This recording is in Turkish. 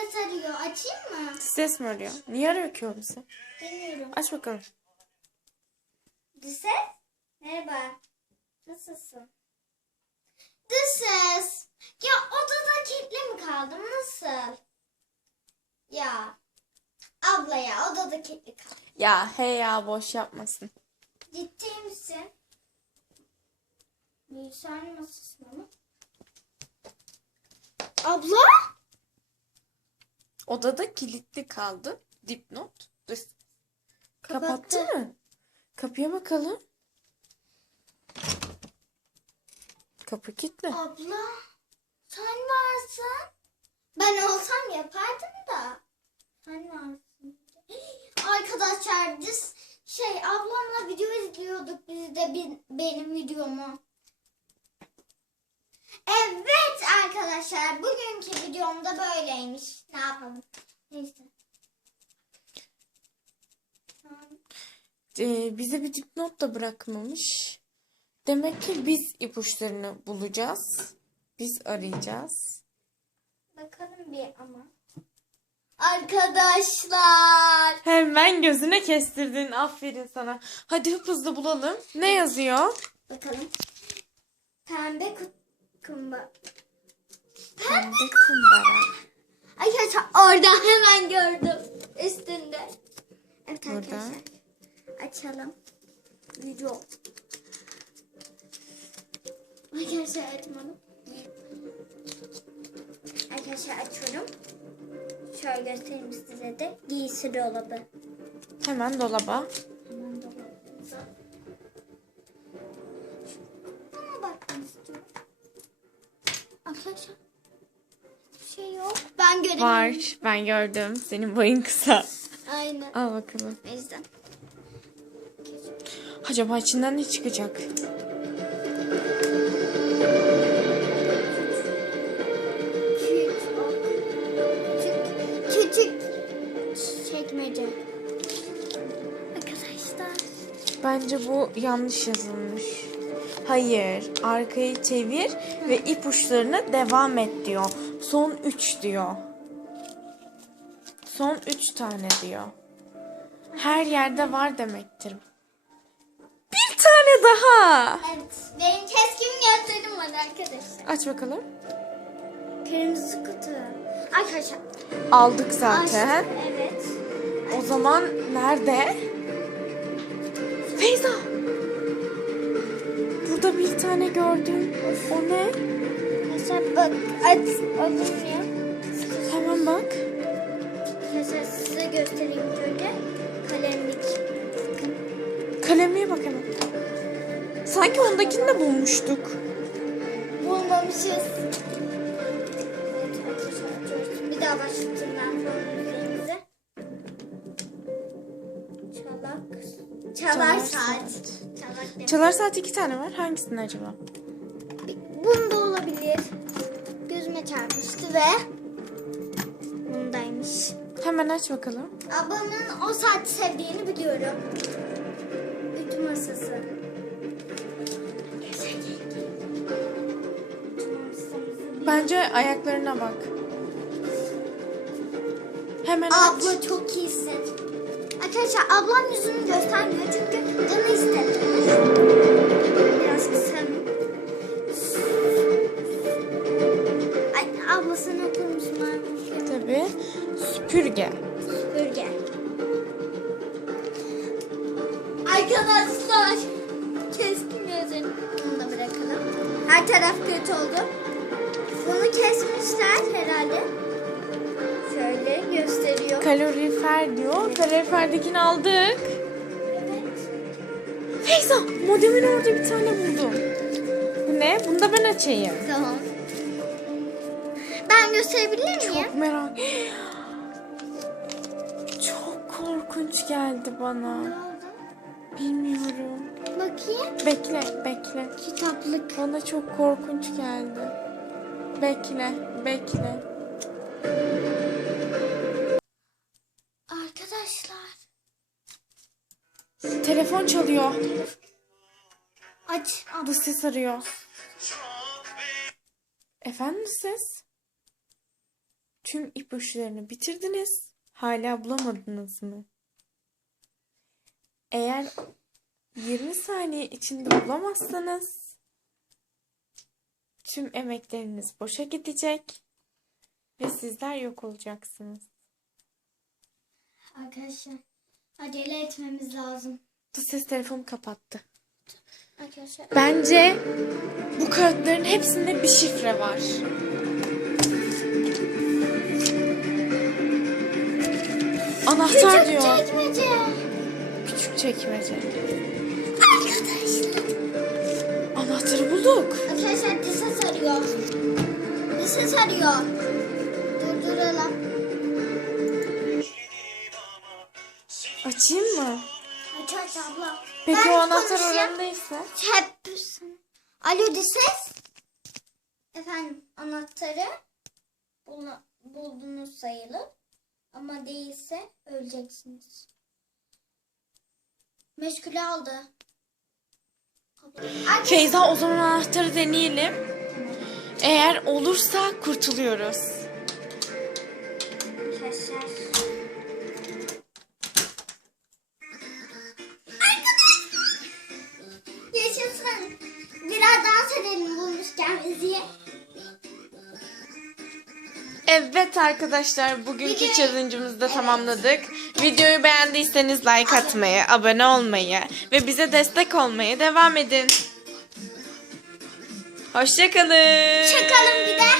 ses arıyor. Açayım mı? Ses mi arıyor? Niye arıyor ki o bizi? Bilmiyorum. Aç bakalım. Ses? Merhaba. Nasılsın? This is. Ya odada kilitli mi kaldım? Nasıl? Ya. Abla ya odada kilitli kaldım. Ya he ya boş yapmasın. Ciddi misin? Bilgisayar masasında mı? Abla? Odada kilitli kaldı. Dipnot. Kapattı Kapattı. mı? Kapıya bakalım. Kapı kilitli. Abla. Sen varsın. Ben olsam yapardım da. Sen varsın. Arkadaşlar biz şey ablamla video izliyorduk biz de benim videomu. Evet arkadaşlar bugünkü videomda böyleymiş. Ne yapalım? Neyse. Ee, bize bir dipnot da bırakmamış. Demek ki biz ipuçlarını bulacağız. Biz arayacağız. Bakalım bir ama. Arkadaşlar. Hemen gözüne kestirdin. Aferin sana. Hadi hızlı bulalım. Ne yazıyor? Bakalım. Pembe kut- kumba. Pembe kumbara. Arkadaşlar orada hemen gördüm. Üstünde. Evet Burada. arkadaşlar. Açalım. Video. Arkadaşlar açmadım. Arkadaşlar açıyorum. Şöyle göstereyim size de. Giysi dolabı. Hemen dolaba. Hiçbir şey yok. Ben göremiyorum. Var. Ben gördüm. Senin boyun kısa. Aynen. Al bakalım. O yüzden. Acaba içinden ne çıkacak? Çekmece. Arkadaşlar. Bence bu yanlış yazılmış. Hayır. Arkayı çevir ve ipuçlarına devam et diyor. Son 3 diyor. Son 3 tane diyor. Her yerde var demektir. Bir tane daha. Evet. Benim keskin gözlerim var arkadaşlar. Aç bakalım. Kırmızı kutu. Arkadaşlar. Aldık zaten. aç- Evet. O zaman nerede? Feyza. Bir tane gördüm. O ne? Arkadaşlar bak. Aç. Alınmıyor. Hemen bak. Arkadaşlar size göstereyim böyle. Kalemlik. Kalemliğe bak hemen. Sanki ondakini de bulmuştuk. Bulmamışız. Bir daha başlatayım ben Çalar saat. Demek. Çalar saat iki tane var. Hangisinin acaba? Bunda olabilir. Gözüme çarpmıştı ve bundaymış. Hemen aç bakalım. Ablamın o saati sevdiğini biliyorum. Ütü masası. Bence ayaklarına bak. Hemen aç. Abla çok iyisin. Arkadaşlar ablam yüzünü göstermiyor çünkü canı istedi. Biraz kısım. Ay, abla sen okur musun? abi? Tabii. Süpürge. Süpürge. Arkadaşlar. Keskin gözünü. Bunu da bırakalım. Her taraf kötü oldu. Bunu kesmişler herhalde. Şöyle gösteriyor. Kalorifer diyor. Kaloriferdekini aldık. Evet. Feyza modemin orada bir tane buldum. Bu ne? Bunu da ben açayım. Tamam. Ben gösterebilir miyim? Çok merak. Çok korkunç geldi bana. Ne oldu? Bilmiyorum. Bakayım. Bekle, bekle. Kitaplık. Bana çok korkunç geldi. Bekle, bekle. Telefon çalıyor. Aç. Dış ses arıyor. Efendim ses? tüm ipuçlarını bitirdiniz. Hala bulamadınız mı? Eğer 20 saniye içinde bulamazsanız tüm emekleriniz boşa gidecek ve sizler yok olacaksınız. Arkadaşlar acele etmemiz lazım. Bu ses telefonu kapattı. Arkadaşlar Bence bu kağıtların hepsinde bir şifre var. Anahtar küçük diyor. çekmece. Küçük çekmece. Arkadaşlar. Anahtarı bulduk. Arkadaşlar ses arıyor. Ses arıyor. Durduralım. Açayım mı? Aç aç abla. Peki Ben o anahtar orandaysa? Hep Alo ses. Efendim anahtarı bul- buldunuz sayılır. Ama değilse öleceksiniz. Meşgule aldı. Feyza o zaman anahtarı deneyelim. Eğer olursa kurtuluyoruz. Arkadaşlar bugünkü challenge'ımızı da tamamladık. Videoyu beğendiyseniz like atmayı, abone olmayı ve bize destek olmaya devam edin. Hoşçakalın. Çakalım bir de.